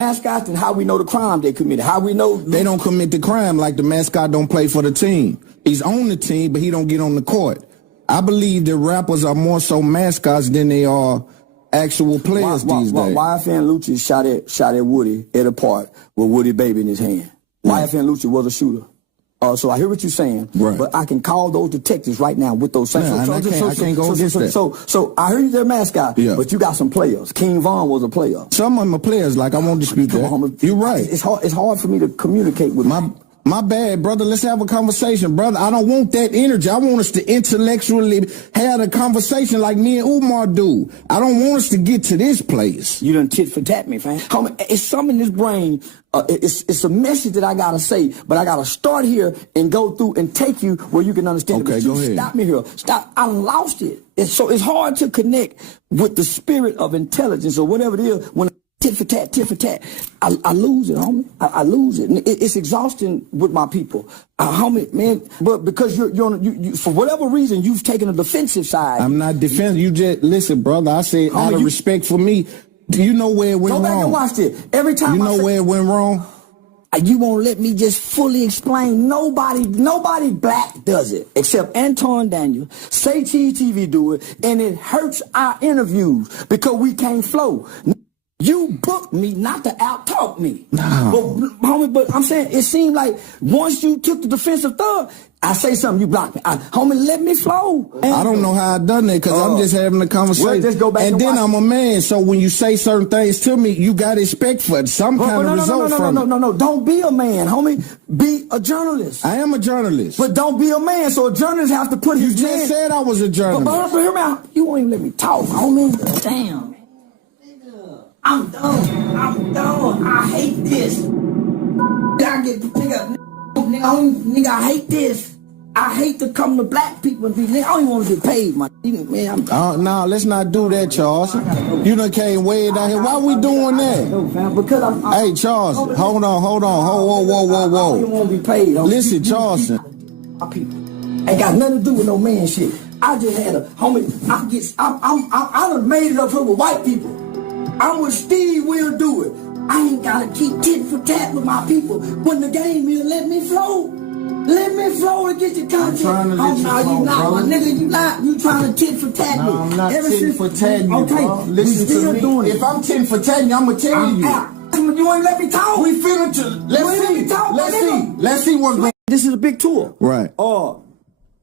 mascots and how we know the crime they committed. How we know they don't commit the crime, like the mascot don't play for the team. He's on the team, but he don't get on the court. I believe that rappers are more so mascots than they are actual players these days. YFN Lucci shot at Woody at a park with Woody baby in his hand. YFN Lucci was a shooter. So I hear what you're saying, but I can call those detectives right now with those same. I can't go against that. So I heard you're their mascot, but you got some players. King Von was a player. Some of them are players. Like, I won't dispute that. You're right. It's hard for me to communicate with my bad, brother. Let's have a conversation, brother. I don't want that energy. I want us to intellectually have a conversation like me and Umar do. I don't want us to get to this place. You done tit for tat me, fam. It's something in this brain. It's a message that I gotta say, but I gotta start here and go through and take you where you can understand. Okay, go ahead. Stop me here. Stop. I lost it. It's hard to connect with the spirit of intelligence or whatever it is when tit for tat. I lose it, homie. I lose it. It's exhausting with my people, homie, man. But because you for whatever reason you've taken a defensive side. I'm not defensive. You just listen, brother. I say out of respect for me. Do you know where it went wrong? Go back and watch it. Every time you know where it went wrong. You won't let me just fully explain. Nobody black does it except Anton Daniel. Say Cheese TV do it, and it hurts our interviews because we can't flow. You booked me not to out-talk me. No. But I'm saying it seemed like once you took the defensive thug, I say something, you block me. Homie, let me flow. I don't know how I done that because I'm just having a conversation. Well, just go back and then I'm a man, so when you say certain things to me, you got to expect for some kind of result from it. No. Don't be a man, homie. Be a journalist. I am a journalist. But don't be a man, so a journalist have to put his You just said I was a journalist. But hear me out. You won't even let me talk, homie. Damn. I'm done. I hate this. I get nigga, I hate this. I hate to come to black people and be nigga. I don't even want to get paid, man. No, let's not do that, Charles. You done came way down here. Why we doing that? No, fam, because I'm hey, Charles, hold on. Whoa. I don't want to be paid. Listen, Charles. My people ain't got nothing to do with no man shit. I just had a homie. I done made it up here with white people. I'm with Steve, we'll do it. I ain't gotta keep tit for tat with my people. When the game is, let me flow. Let me flow and get your content. I'm trying to let you flow, you not, brother. My nigga, you not. You trying to tit for tat me. No, I'm not tit for tatting you, okay, bro. Listen to me. Doing if I'm tit for tatting you, I'm gonna tell you. You ain't let me talk. We finna Let's see what's going on. This is a big tour. Right.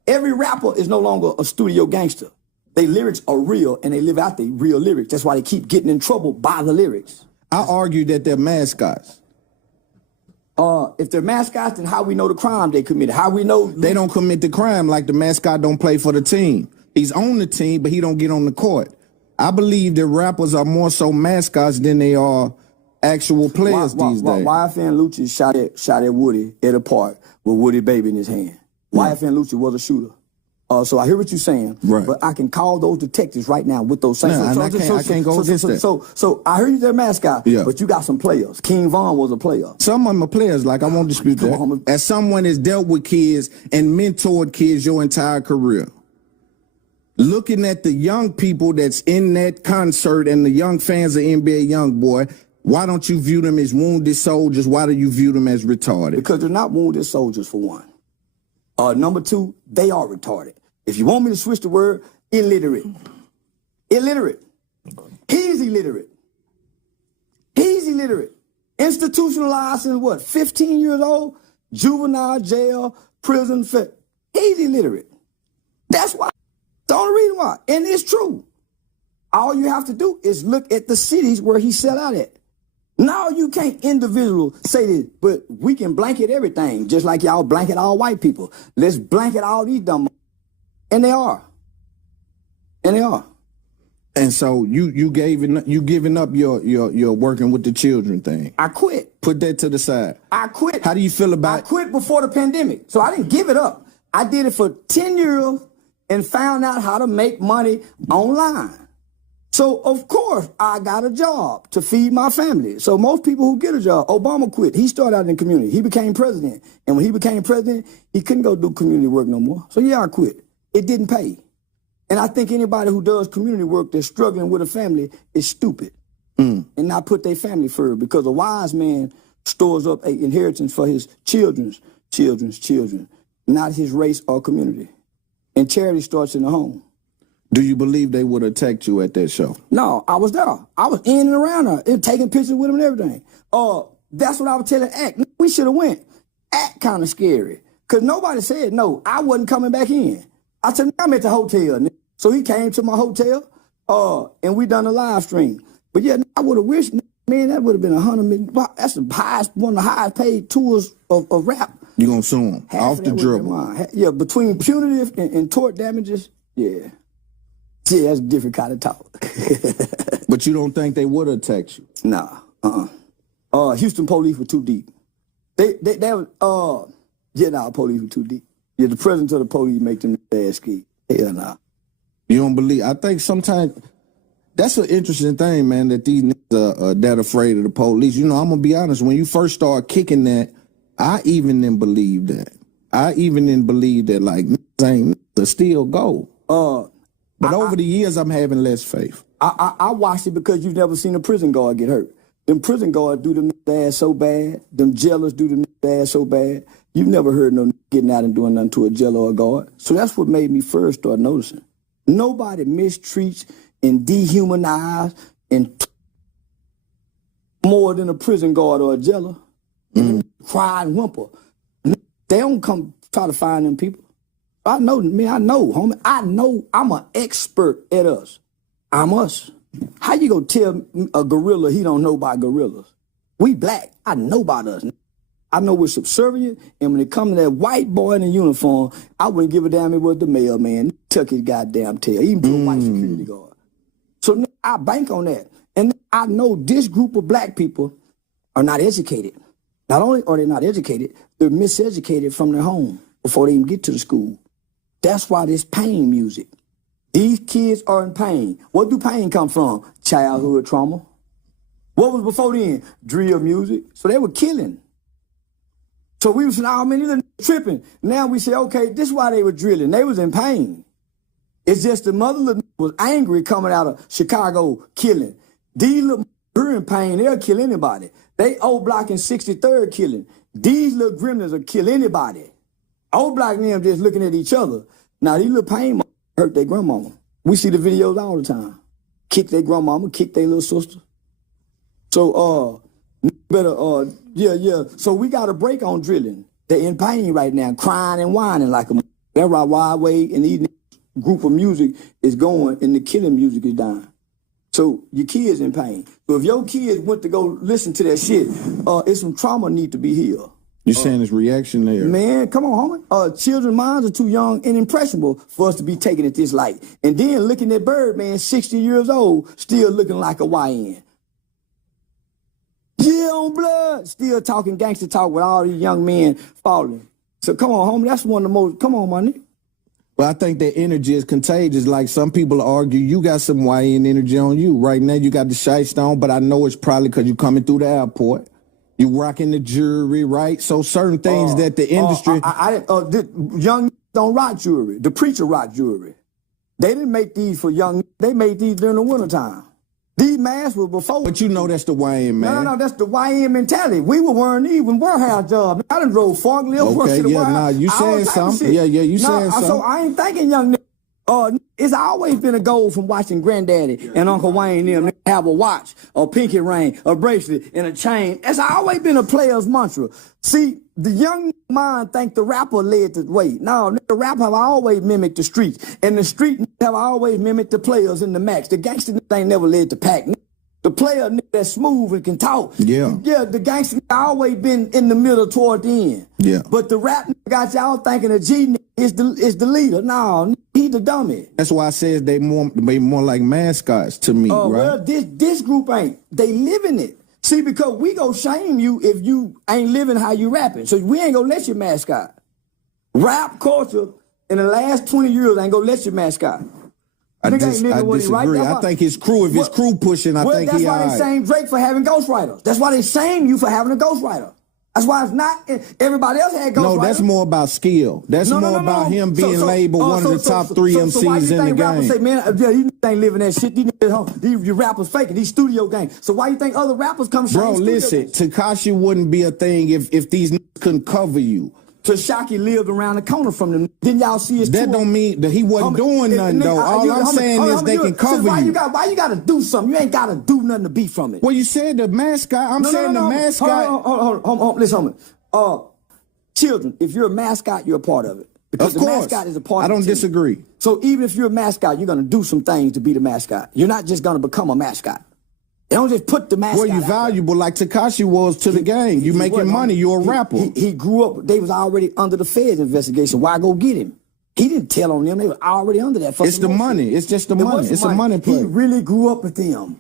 Every rapper is no longer a studio gangster. Their lyrics are real, and they live out their real lyrics. That's why they keep getting in trouble by the lyrics. I argue that they're mascots. If they're mascots, then how we know the crime they committed? How we know they don't commit the crime, like the mascot don't play for the team. He's on the team, but he don't get on the court. I believe that rappers are more so mascots than they are actual players these days. YFN Lucci shot at Woody at a park with Woody baby in his hand. YFN Lucci was a shooter. So I hear what you're saying, but I can call those detectives right now with those same. I can't go against that. So I heard you're their mascot, but you got some players. King Von was a player. Some of them are players, like I won't dispute that. As someone has dealt with kids and mentored kids your entire career, looking at the young people that's in that concert and the young fans of NBA YoungBoy, why don't you view them as wounded soldiers? Why do you view them as retarded? Because they're not wounded soldiers, for one. Number two, they are retarded. If you want me to switch the word, illiterate. Illiterate. He's illiterate. He's illiterate. Institutionalized since what, 15 years old? Juvenile, jail, prison. He's illiterate. That's why. The only reason why. And it's true. All you have to do is look at the cities where he set out at. No, you can't individual say this, but we can blanket everything, just like y'all blanket all white people. Let's blanket all these dumb. And they are. And they are. And so you giving up your working with the children thing. I quit. Put that to the side. I quit. How do you feel about it? I quit before the pandemic. So I didn't give it up. I did it for 10 years and found out how to make money online. So, of course, I got a job to feed my family. So most people who get a job, Obama quit. He started out in the community. He became president. And when he became president, he couldn't go do community work no more. So, yeah, I quit. It didn't pay. And I think anybody who does community work that's struggling with a family is stupid. and not put their family first, because a wise man stores up an inheritance for his children's children, not his race or community. And charity starts in the home. Do you believe they would have attacked you at that show? No, I was there. I was in and around her and taking pictures with him and everything. That's what I was telling Act. We should have went. Act kind of scary, because nobody said no. I wasn't coming back in. I said, I'm at the hotel. So he came to my hotel, and we done a live stream. But yeah, I would have wished, man, that would have been $100 million. That's the highest, one of the highest paid tours of rap. You gonna sue him off the dribble? Yeah, between punitive and tort damages, yeah. Yeah, that's a different kind of talk. But you don't think they would have attacked you? Nah, Houston police were too deep. Police were too deep. Yeah, the presence of the police make them bad ski. Hell nah. You don't believe? I think sometimes that's an interesting thing, man, that these niggas are that afraid of the police. You know, I'm gonna be honest, when you first start kicking that, I even didn't believe that. Like, niggas ain't to still go. But over the years, I'm having less faith. I watched it because you've never seen a prison guard get hurt. Them prison guards do them ass so bad. Them jailers do them ass so bad. You've never heard no getting out and doing nothing to a jailer or a guard. So that's what made me first start noticing. Nobody mistreats and dehumanize and more than a prison guard or a jailer. Cry and whimper. They don't come try to find them people. I know, homie. I know I'm an expert at us. I'm us. How you gonna tell a gorilla he don't know about gorillas? We black. I know about us. I know we're subservient, and when it comes to that white boy in a uniform, I wouldn't give a damn if it was the mailman. Tuck his goddamn tail. Even to a white security guard. So I bank on that. And I know this group of black people are not educated. Not only are they not educated, they're miseducated from their home before they even get to the school. That's why this pain music. These kids are in pain. What do pain come from? Childhood trauma. What was before then? Drill music. So they were killing. So we was saying, oh man, they're tripping. Now we say, okay, this is why they were drilling. They was in pain. It's just the mother was angry coming out of Chicago killing. These little are in pain, they'll kill anybody. They old block in 63rd killing. These little gremlins will kill anybody. Old block and them just looking at each other. Now these little pain hurt their grandmama. We see the videos all the time. Kick their grandmama, kick their little sister. So So we got a break on drilling. They're in pain right now, crying and whining like a. That's why way and these group of music is going and the killing music is dying. So your kids in pain. So if your kids went to go listen to that shit, it's some trauma need to be healed. You're saying it's reactionary. Man, come on, homie. Children's minds are too young and impressionable for us to be taking it this light. And then looking at Birdman, 60 years old, still looking like a YN. Yeah, on blood, still talking gangster talk with all these young men falling. So come on, homie, that's one of the most, come on, my nigga. Well, I think that energy is contagious. Like some people argue, you got some YN energy on you. Right now, you got the shiest on, but I know it's probably because you're coming through the airport. You rocking the jewelry, right? So certain things that the industry... young don't rock jewelry. The preacher rock jewelry. They didn't make these for young... They made these during the wintertime. These masks were before... But you know that's the YN, man. No, that's the YN mentality. We were wearing these when warehouse jobs. I done drove forklift, worked to the warehouse. Nah, you saying something. Yeah, you saying something. So I ain't thinking young niggas. It's always been a goal from watching Granddaddy and Uncle Wayne them have a watch, a pinky ring, a bracelet, and a chain. It's always been a player's mantra. See, the young mind think the rapper led the way. No, the rapper have always mimicked the streets, and the street have always mimicked the players in the max. The gangster ain't never led the pack. The player that's smooth and can talk. Yeah, the gangster always been in the middle toward the end. Yeah. But the rap got y'all thinking the G is the leader. No, he the dummy. That's why I said they more like mascots to me, right? Well, this group ain't. They living it. See, because we go shame you if you ain't living how you rapping. So we ain't gonna let you mascot. Rap culture in the last 20 years ain't gonna let you mascot. I disagree. I think his crew, if his crew pushing, I think he all right. That's why they shame Drake for having ghostwriters. That's why they shame you for having a ghostwriter. That's why it's not. Everybody else had ghostwriters. No, that's more about skill. That's more about him being labeled one of the top three MCs in the game. Rappers say, man, these ain't living that shit. These rappers faking. These studio games. So why you think other rappers come? Bro, listen, Tekashi wouldn't be a thing if these couldn't cover you. Tekashi lived around the corner from them. Didn't y'all see his That tour? don't mean that he wasn't doing nothing, though. All I'm saying is they can cover you. Why you got to do something? You ain't got to do nothing to be from it. Well, you said the mascot. I'm saying the mascot. Hold on. Listen, children, if you're a mascot, you're a part of it. Because the mascot is a part of it. I don't disagree. So even if you're a mascot, you're going to do some things to be the mascot. You're not just going to become a mascot. They don't just put the mascot. Well, you're valuable like Tekashi was to the game. You making money. You're a rapper. He grew up. They was already under the Feds investigation. Why go get him? He didn't tell on them. They were already under that. It's the money. It's just the money. It's a money play. He really grew up with them.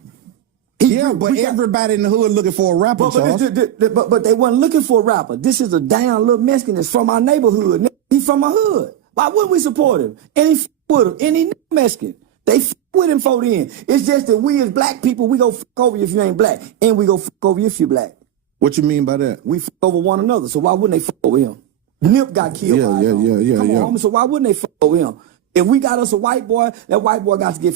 But everybody in the hood looking for a rapper, Charles. But they wasn't looking for a rapper. This is a damn little Mexican that's from our neighborhood. He's from my hood. Why wouldn't we support him? And he with him. Any Mexican. They with him for the end. It's just that we as black people, we go fuck over you if you ain't black. And we go fuck over you if you're black. What you mean by that? We fuck over one another. So why wouldn't they fuck over him? Nip got killed by him. Come on, homie. So why wouldn't they fuck over him? If we got us a white boy, that white boy got to get